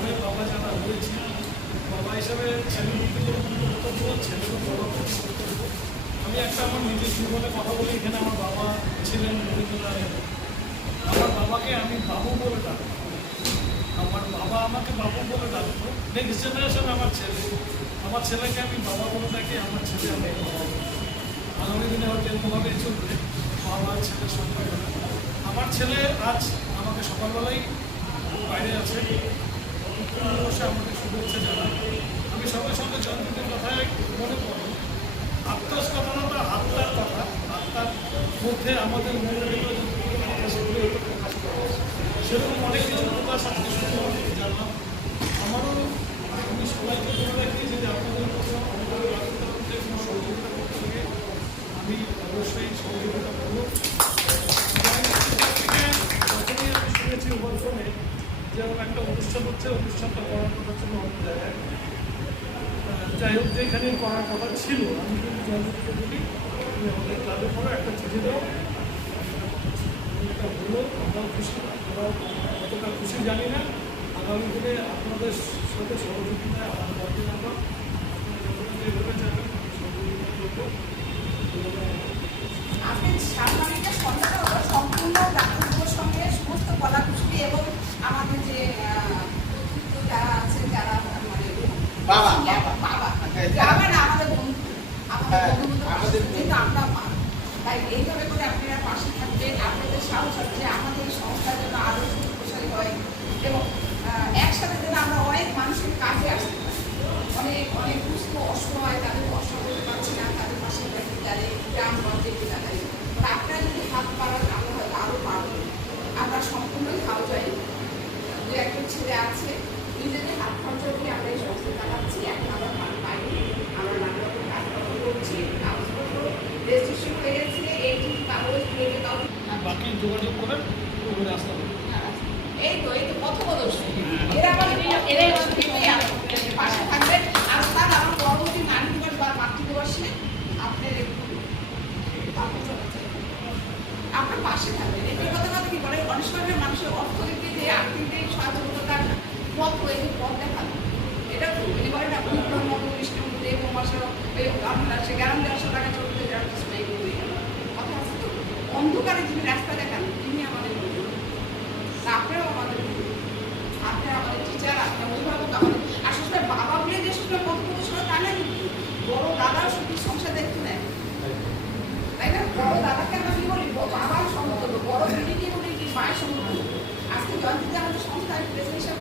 পরে বাবা যারা হয়েছি, বাবা হিসাবে ছেলের কর্তব্য, ছেলেরও বড় কর্তব্য। আমি একটা আমার নিজের জীবনে কথা বলি, এখানে আমার বাবা ছিলেন রবীন্দ্রনাথ। আমার বাবাকে আমি বাবু বলে ডাকতাম, আমার বাবা আমাকে বাবু বলে ডাকতো। নেক্সট জেনারেশন আমার ছেলেকে আমি বাবা বলে ডাকি, আমার ছেলে আমি বাবা বলে। আগামী দিনে হয়তো এরকমভাবে চলবে, বাবা ছেলের সম্পর্ক। আমার ছেলে আজ আমাকে সকালবেলায় বাইরে আছে, বসে আমাকে শুভেচ্ছা জানায়। আমি সঙ্গে সঙ্গে জয়ন্তীর কথায় মনে করি, আত্মার কথাটা আত্মার কথা, আত্মার মধ্যে আমাদের মনে কথা সেগুলো প্রকাশ করা। সেরকম অনেক কিছু প্রকাশ আজকে শুনলাম, জানলাম। আমারও আমি সবাইকে বলে রাখি যে আপনাদের সহযোগিতা করতে গিয়ে আমি অবশ্যই সহযোগিতা করবো। যখনই আমি শুনেছি ওভারফোনে যেমন একটা অনুষ্ঠান হচ্ছে, অনুষ্ঠানটা করার কথা ছিল অন্য জায়গায়, যাই হোক যেখানে করার কথা ছিল, আমি কিন্তু জয়ন্তীকে বলি তুমি আমাদের ক্লাবে করো, একটা চিঠি দাও, এটা হলো, আমরাও খুশি, আমরাও কতটা খুশি জানি না। আগামী দিনে আপনাদের সাথে সহযোগিতায় আমার বাড়িতে আমরা যেভাবে যাবেন সহযোগিতা করবো। আপনি সাংবাদিকটা সন্ধ্যাটা হলো সম্পূর্ণ ডাক্তারবাবুর সঙ্গে সমস্ত কলাকুশলী এবং আমাদের যে যারা আছে, যারা মানে বাবা না আমাদের বন্ধু, আমাদের কিন্তু আমরা মা। তাই এইভাবে করে আপনারা পাশে থাকবেন, আপনাদের সাহস হচ্ছে আমাদের এই সংস্থার জন্য আরও শক্তিশালী হয় এবং একসাথে যেন আমরা অনেক মানুষের কাজে আসতে পারি। অনেক অনেক সুস্থ অসহায়, তাদের কষ্ট করতে পারছি না, তাদের পাশে যারা গ্রামগঞ্জে এলাকায় আপনারা যদি হাত পাড়ান আমরা হয়তো আরও পারব। আমরা সম্পূর্ণই হাও যাই, দু একটা ছেলে আছে নিজেদের হাত খরচা দিয়ে আমরা এই সংস্থা চালাচ্ছি। এখন আমরা পাইনি, আমরা নানা রকম কাজকর্ম করছি, কাগজপত্র রেজিস্ট্রেশন হয়ে গেছে, এই কাগজ বাকি যোগাযোগ করেন রাস্তা এই তো পথপ্রদর্শন এরা এরাই পাশে থাকবেন। আর তার আমার পরবর্তী নারী দিবস বা মাতৃদিবসে আপনার আপনার পাশে থাকবেন। এই কথা কি বলে, অনেক সময় মানুষের অর্থনীতি যে আর্থিক দিক সহযোগিতার পথ রয়েছে, পথ দেখানো এটা তো বলে না কৃষ্ণ দেব মাসে সে গ্যারাম 150 টাকা চলতে যাওয়ার কথা আছে তো। অন্ধকারে যিনি রাস্তা দেখান তিনি আমাদের আপনারাও আমাদের, আপনারা আমাদের টিচার, আপনার অভিভাবক, আমাদের আসলে বাবা বলে যে সময় পথপ্রদর্শন ছিল তা না, কিন্তু বড় দাদাও সুখী সংসার দেখতে নেয়, তাই না? বড় দাদাকে আমরা কি বলি, বাবার সমতুল্য, বড় দিদিকে বলি কি মায়ের সমতুল্য। আজকে জয়ন্তীতে আমাদের সংস্থার প্রেসিডেন্ট